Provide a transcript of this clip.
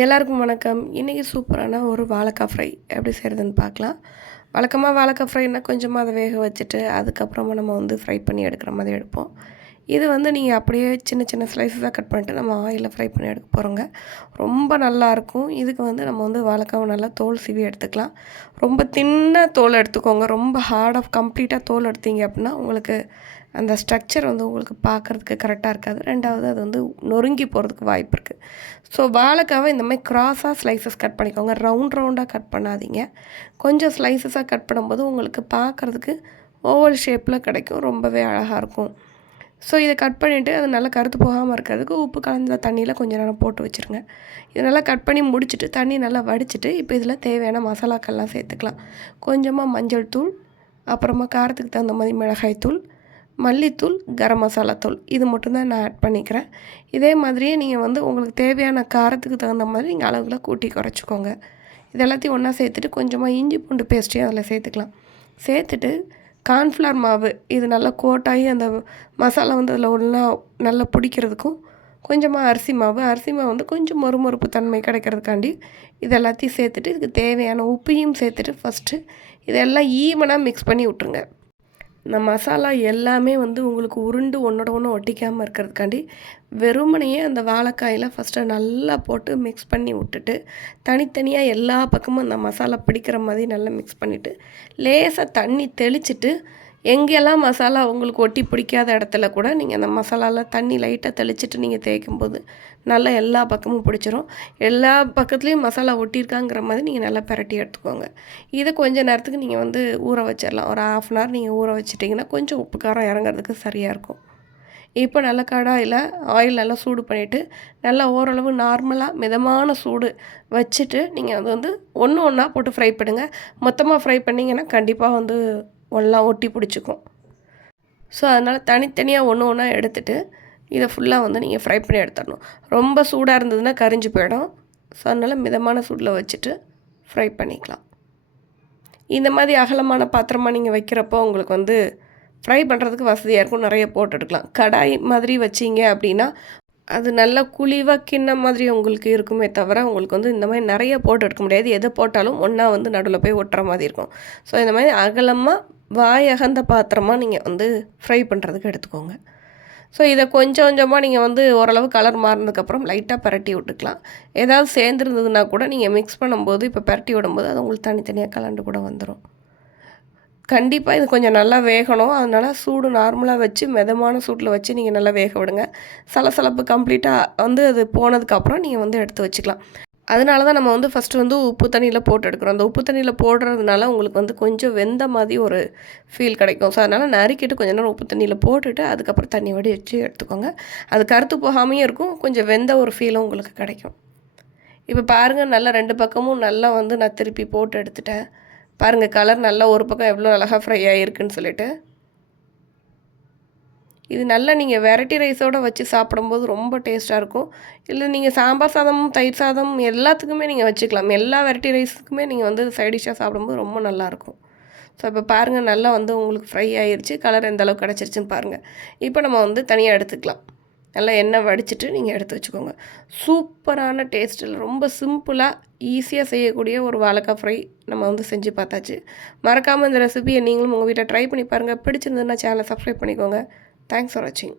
எல்லாருக்கும் வணக்கம். இன்றைக்கி சூப்பரான ஒரு வாழைக்காய் ஃப்ரை எப்படி செய்கிறதுன்னு பார்க்கலாம். வழக்கமாக வாழைக்காய் ஃப்ரைனா கொஞ்சமாக அதை வேக வச்சுட்டு அதுக்கப்புறமா நம்ம வந்து ஃப்ரை பண்ணி எடுக்கிற மாதிரி எடுப்போம். இது வந்து நீங்கள் அப்படியே சின்ன சின்ன ஸ்லைஸஸாக கட் பண்ணிட்டு நம்ம ஆயிலில் ஃப்ரை பண்ணி எடுக்க போகிறோங்க ரொம்ப நல்லாயிருக்கும் இதுக்கு வந்து நம்ம வந்து வாழைக்காவை நல்லா தோல் சீவி எடுத்துக்கலாம். ரொம்ப தின்ன தோல் எடுத்துக்கோங்க. ரொம்ப ஹார்டாக கம்ப்ளீட்டாக தோல் எடுத்தீங்க அப்படின்னா உங்களுக்கு அந்த ஸ்ட்ரக்சர் வந்து உங்களுக்கு பார்க்குறதுக்கு கரெக்டாக இருக்காது. ரெண்டாவது அது வந்து நொறுங்கி போகிறதுக்கு வாய்ப்பு இருக்குது ஸோ வாழைக்காவை இந்த மாதிரி க்ராஸாக ஸ்லைசஸ் கட் பண்ணிக்கோங்க. ரவுண்ட் ரவுண்டாக கட் பண்ணாதீங்க. கொஞ்சம் ஸ்லைசஸாக கட் பண்ணும்போது உங்களுக்கு பார்க்குறதுக்கு ஓவல் ஷேப்பில் கிடைக்கும். ரொம்பவே அழகாக இருக்கும். ஸோ இதை கட் பண்ணிவிட்டு அது நல்லா கருத்து போகாமல் இருக்கிறதுக்கு உப்பு கலந்த தண்ணியில் கொஞ்சம் நேரம் போட்டு வச்சுருங்க. இதை நல்லா கட் பண்ணி முடிச்சுட்டு தண்ணி நல்லா வடிச்சிட்டு இப்போ இதில் தேவையான மசாலாக்கள்லாம் சேர்த்துக்கலாம். கொஞ்சமாக மஞ்சள் தூள் அப்புறமா காரத்துக்கு தகுந்த மாதிரி மிளகாய் தூள் மல்லித்தூள் கரம் மசாலா தூள். இது மட்டும்தான் நான் ஆட் பண்ணிக்கிறேன். இதே மாதிரியே நீங்கள் வந்து உங்களுக்கு தேவையான காரத்துக்கு தகுந்த மாதிரி நீங்கள் அளவில் கூட்டி குறைச்சிக்கோங்க. இது எல்லாத்தையும் ஒன்றா சேர்த்துட்டு கொஞ்சமாக இஞ்சி பூண்டு பேஸ்ட்டையும் அதில் சேர்த்துக்கலாம். சேர்த்துட்டு கார்ன்ஃப்ளவர் மாவு இது நல்லா கோட்டாகி அந்த மசாலா வந்து அதில் ஒன்றா நல்லா பிடிக்கிறதுக்கும் கொஞ்சமாக அரிசி மாவு அரிசி மாவு வந்து கொஞ்சம் மொறுமொறுப்பு தன்மை கிடைக்கிறதுக்காண்டி இது எல்லாத்தையும் சேர்த்துட்டு இதுக்கு தேவையான உப்பையும் சேர்த்துட்டு ஃபஸ்ட்டு இதெல்லாம் ஈவனாக மிக்ஸ் பண்ணி விட்ருங்க இந்த மசாலா எல்லாமே வந்து உங்களுக்கு உருண்டு ஒன்றோட ஒன்று ஒட்டிக்காமல் இருக்கிறதுக்காண்டி வெறுமனையே அந்த வாழைக்காயில் ஃபஸ்ட்டு நல்லா போட்டு மிக்ஸ் பண்ணி விட்டுட்டு தனித்தனியாக எல்லா பக்கமும் அந்த மசாலா பிடிக்கிற மாதிரி நல்லா மிக்ஸ் பண்ணிவிட்டு லேசாக தண்ணி தெளிச்சிட்டு எங்கெல்லாம் மசாலா உங்களுக்கு ஒட்டி பிடிக்காத இடத்துல கூட நீங்கள் அந்த மசாலாவில் தண்ணி லைட்டாக தெளிச்சிட்டு நீங்கள் தேய்க்கும் போது நல்லா எல்லா பக்கமும் பிடிச்சிரும். எல்லா பக்கத்துலேயும் மசாலா ஒட்டியிருக்காங்கிற மாதிரி நீங்கள் நல்லா பரட்டி எடுத்துக்கோங்க. இதை கொஞ்சம் நேரத்துக்கு நீங்கள் வந்து ஊற வச்சிடலாம் ஒரு ஆஃப் அன் ஹவர் நீங்கள் ஊற வச்சிட்டிங்கன்னா கொஞ்சம் உப்பு காரம் இறங்குறதுக்கு சரியாக இருக்கும். இப்போ நல்ல கடாயில் ஆயில் நல்லா சூடு பண்ணிவிட்டு நல்லா ஓரளவு நார்மலாக மிதமான சூடு வச்சுட்டு நீங்கள் அது வந்து ஒன்று ஒன்றா போட்டு ஃப்ரை பண்ணுங்கள் மொத்தமாக ஃப்ரை பண்ணிங்கன்னா கண்டிப்பாக வந்து ஒன்றா ஒட்டி பிடிச்சிக்கும். ஸோ அதனால் தனித்தனியாக ஒன்று ஒன்றா எடுத்துகிட்டு இதை ஃபுல்லாக வந்து நீங்கள் ஃப்ரை பண்ணி எடுத்துடணும். ரொம்ப சூடாக இருந்ததுன்னா கரிஞ்சு போயிடும். ஸோ அதனால் மிதமான சூடில் வச்சுட்டு ஃப்ரை பண்ணிக்கலாம். இந்த மாதிரி அகலமான பாத்திரமாக நீங்கள் வைக்கிறப்போ உங்களுக்கு வந்து ஃப்ரை பண்ணுறதுக்கு வசதியாக இருக்கும். நிறைய போட்டு எடுக்கலாம். கடாய் மாதிரி வச்சிங்க அப்படின்னா அது நல்லா குழிவாக கிண்ண மாதிரி உங்களுக்கு இருக்குமே தவிர உங்களுக்கு வந்து இந்த மாதிரி நிறைய போட்டு எடுக்க முடியாது. எதை போட்டாலும் ஒன்றா வந்து நடுவில் போய் ஒட்டுற மாதிரி இருக்கும். ஸோ இந்த மாதிரி அகலமாக வாயகந்த பாத்திரமாக நீங்கள் வந்து ஃப்ரை பண்ணுறதுக்கு எடுத்துக்கோங்க. ஸோ இதை கொஞ்சம் கொஞ்சமாக நீங்கள் வந்து ஓரளவு கலர் மாறினதுக்கப்புறம் லைட்டாக பரட்டி விட்டுக்கலாம். ஏதாவது சேர்ந்துருந்ததுன்னா கூட நீங்கள் மிக்ஸ் பண்ணும்போது இப்போ பரட்டி விடும்போது அது உங்களுக்கு தனித்தனியாக கலண்டு கூட வந்துடும் கண்டிப்பாக இது கொஞ்சம் நல்லா வேகணும். அதனால் சூடு நார்மலாக வச்சு மிதமான சூட்டில் வச்சு நீங்கள் நல்லா வேக விடுங்க. சலசலப்பு கம்ப்ளீட்டாக வந்து அது போனதுக்கப்புறம் நீங்கள் வந்து எடுத்து வச்சுக்கலாம். அதனால தான் நம்ம வந்து ஃபஸ்ட்டு வந்து உப்பு தண்ணியில் போட்டு எடுக்கிறோம் அந்த உப்பு தண்ணியில் போடுறதுனால உங்களுக்கு வந்து கொஞ்சம் வெந்த மாதிரி ஒரு ஃபீல் கிடைக்கும். ஸோ அதனால் நறுக்கிட்டு கொஞ்சம் நேரம் உப்பு தண்ணியில் போட்டுட்டு அதுக்கப்புறம் தண்ணி வடி வச்சு எடுத்துக்கோங்க. அது கருத்து போகாமையும் இருக்கும். கொஞ்சம் வெந்த ஒரு ஃபீலும் உங்களுக்கு கிடைக்கும். இப்போ பாருங்கள் நல்லா ரெண்டு பக்கமும் நல்லா வந்து நான் திருப்பி போட்டு எடுத்துட்டேன். பாருங்கள் கலர் நல்லா ஒரு பக்கம் எவ்வளோ அழகாக ஃப்ரை ஆகிருக்குன்னு சொல்லிட்டு. இது நல்லா நீங்கள் வெரைட்டி ரைஸோடு வச்சு சாப்பிடும்போது ரொம்ப டேஸ்ட்டாக இருக்கும். இல்லை நீங்கள் சாம்பார் சாதம் தயிர் சாதம் எல்லாத்துக்குமே நீங்கள் வச்சுக்கலாம். எல்லா வெரைட்டி ரைஸுக்குமே நீங்கள் வந்து சைட் டிஷ்ஷாக சாப்பிடும்போது ரொம்ப நல்லாயிருக்கும் ஸோ இப்போ பாருங்கள் நல்லா வந்து உங்களுக்கு ஃப்ரை ஆயிடுச்சு கலர் எந்த அளவுக்கு கிடச்சிருச்சுன்னு பாருங்கள் இப்போ நம்ம வந்து தனியாக எடுத்துக்கலாம். நல்லா எண்ணெய் வடிச்சிட்டு நீங்கள் எடுத்து வச்சுக்கோங்க. சூப்பரான டேஸ்ட்டில் ரொம்ப சிம்பிளாக ஈஸியாக செய்யக்கூடிய ஒரு வாழைக்காய் ஃப்ரை நம்ம வந்து செஞ்சு பார்த்தாச்சு. மறக்காமல் இந்த ரெசிபியை நீங்களும் உங்கள் வீட்டை ட்ரை பண்ணி பாருங்கள் பிடிச்சிருந்ததுன்னா சேனலை சப்ஸ்கிரைப் பண்ணிக்கோங்க. தேங்க்ஸ் ஃபார் வாட்சிங்